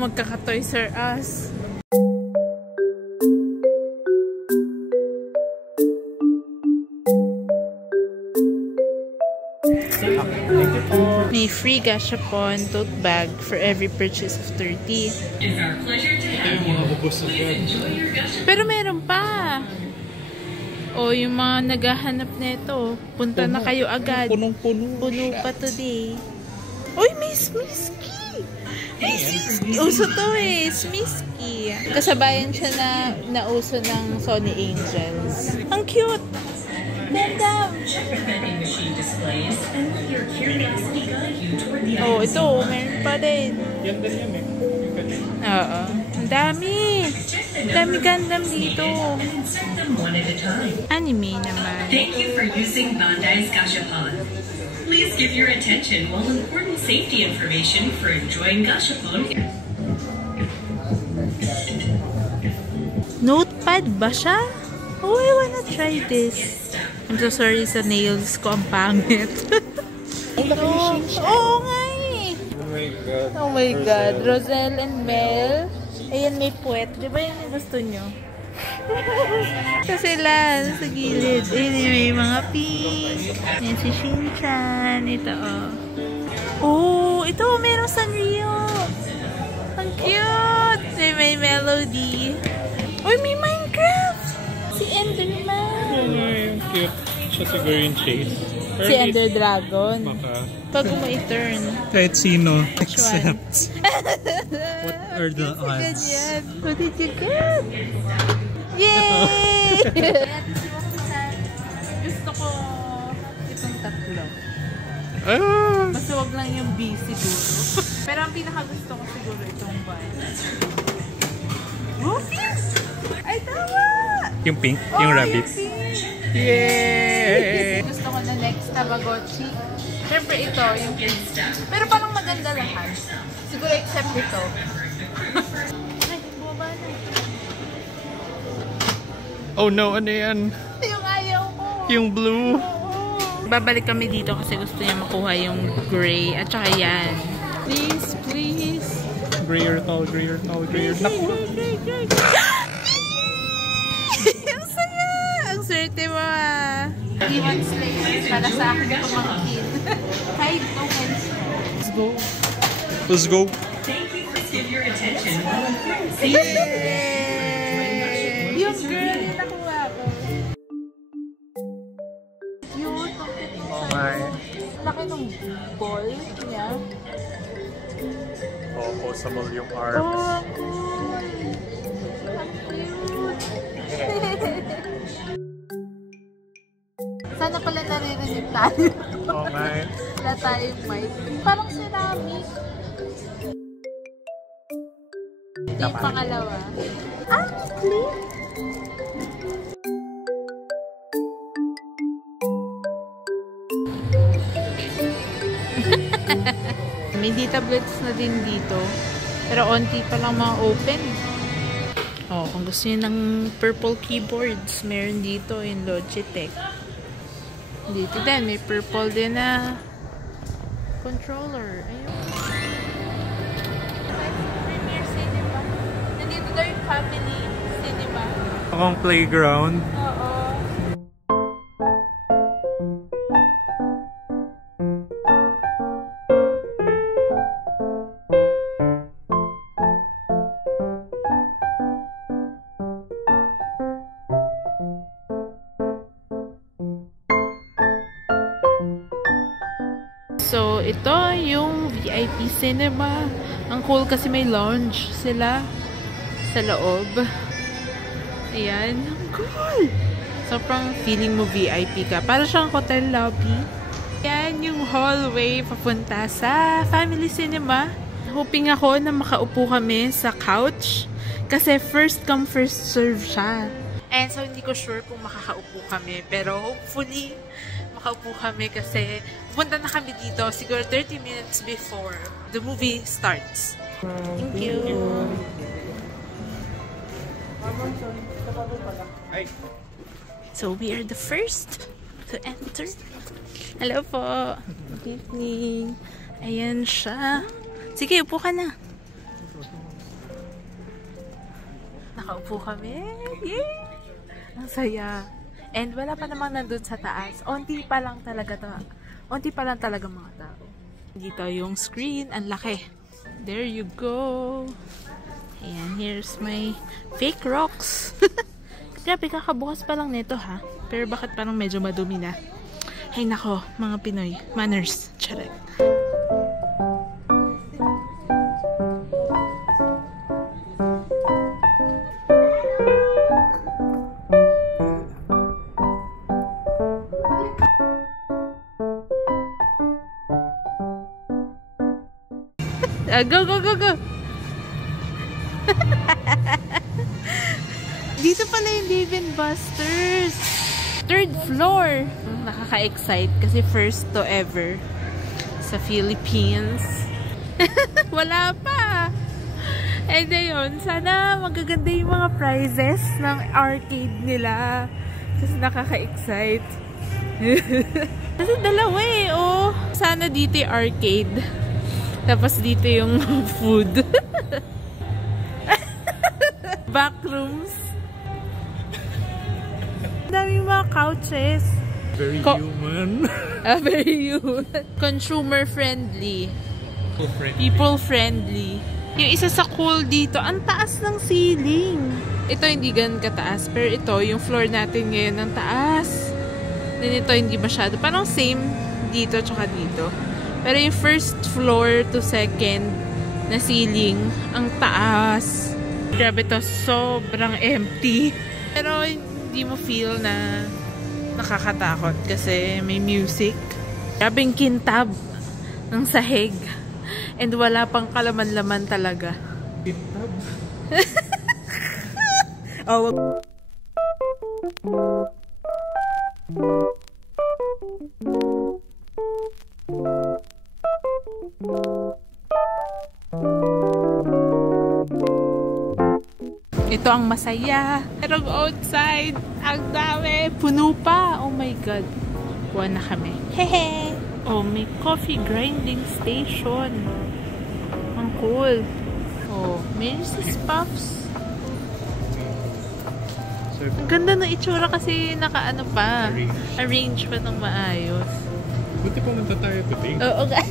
magkaka-Toys R Us. May free gashapon tote bag for every purchase of 30. Pero meron pa. O, yung mga naghahanap nito, punta na kayo agad. Punong-puno. Puno pa today. Uy, may Smisky! Uso to eh, Smisky. Kasabayan siya na uso ng Sony Angels. Ang cute! Ganda! Oh, ito, meron pa din. Yan din yan eh. Oo. Ang dami! Ang dami Gundam dito. Anime naman. Thank you for using Bandai's Gashapon. Please give your attention while important safety information for enjoying Gashapon. Notepad ba siya? Oh, I wanna try this. I'm so sorry sa nails ko. Ang pangit. Oo nga eh. Oh my God. Oh my God. Roselle and Mel. Ayan, may puwet. Di ba yun yung gusto nyo? Kasi lang, sa gilid. Anyway, mga pink. Yan si Shin-chan. Ito, oh. Oh, ito, meron Sanrio. Ang cute. May melody. Uy, may Minecraft. Si Enderman. Oh my, cute. Siya siguro yung Chase. Si Ender Dragon. Baka. Pag mo i-turn. Kahit sino. Which one? What are the odds? Ganyan. What did you get? Yay! Gusto ko itong tatlo. Ah! Mas huwag lang yung B siguro. Pero ang pinakagusto ko siguro itong one. Rufus! Ay, tama! Yung pink? Yung rabbit? Yung pink! Yay! Gusto ko na next Tamagotchi. Siyempre ito, yung pink. Pero parang maganda lahat. Siguro except ito. Ay, bumaba na. Oh no, ano yan? Yung ayaw ko. Yung blue. Babalik kami dito kasi gusto niya makuha yung gray. At saka yan. Please, please. Grayer tall, grayer tall, grayer. Naku! Gray. Ang saya! Ang swerte mo ah. Demon Slayer para sa akin pamangkin. Hide tokens. Let's go. Let's go. Thank you for giving your attention while important Yay! safety. Yung girl yung nakuha ko. Cute. Oh my. Laki ng ball niya. Oh, possible yung arms. Oh, cool. Ang cute. Sana pala naririnig tayo. Oh my. Wala tayong mic. Parang ceramic. Ito yung pangalawa. Ah, clean. May tablets na din dito. Pero onti pa lang mga open. Oh, kung gusto niyo ng purple keyboards, meron dito yung Logitech. Dito din, may purple din na controller. Ayun. Premier Cinema. Nandito daw yung family cinema. Akong playground. Oo. So, ito yung VIP cinema. Ang cool kasi may lounge sila sa loob. Ayan. Ang cool! Sobrang feeling mo VIP ka. Para siyang hotel lobby. Ayan yung hallway papunta sa family cinema. Hoping ako na makaupo kami sa couch. Kasi first come, first serve siya. And so, hindi ko sure kung makakaupo kami. Pero hopefully, makaupo kami kasi punta na kami dito siguro 30 minutes before the movie starts. Thank you. So we are the first to enter. Hello po. Good evening. Ayan siya. Sige, upo ka na. Nakaupo kami. Yay! Ang saya. And wala pa namang nandun sa taas. Onti pa lang talaga mga tao. Dito yung screen. Ang laki. There you go. Ayan, here's my fake rocks. Grabe, kakabukas pa lang nito ha. Pero bakit parang medyo madumi na? Ay nako, mga Pinoy. Manners. Charot. Go, go, go, go! Dito pala yung Dave & Buster's. 3rd floor. Nakaka-excite kasi first to ever sa Philippines. Wala pa. And ayun, sana magaganda yung mga prizes ng arcade nila. Kasi nakaka-excite. Kasi dalawa eh, oh. Sana dito yung arcade. Tapos dito yung food. Backrooms. Daming mga couches. Very human. Very human. Consumer friendly. People friendly. Yung isa sa cool dito, ang taas ng ceiling. Ito hindi ganun kataas. Pero ito, yung floor natin ngayon, ang taas. Then ito hindi masyado. Parang same dito tsaka dito. Pero yung first floor to second na ceiling, ang taas. Grabe to, sobrang empty. Pero hindi mo feel na nakakatakot kasi may music. Grabing kintab ng sahig. And wala pang kalaman-laman talaga. Kintab? Oh, ito ang masaya. Pero outside, ang dami. Puno pa. Oh my God. Kuha na kami. Hehe. Oh, may coffee grinding station. Ang cool. Oh, may Reese's Puffs. Ang ganda ng itsura kasi nakaano pa. Arrange pa ng maayos. Buti pumunta tayo today. Oo, okay.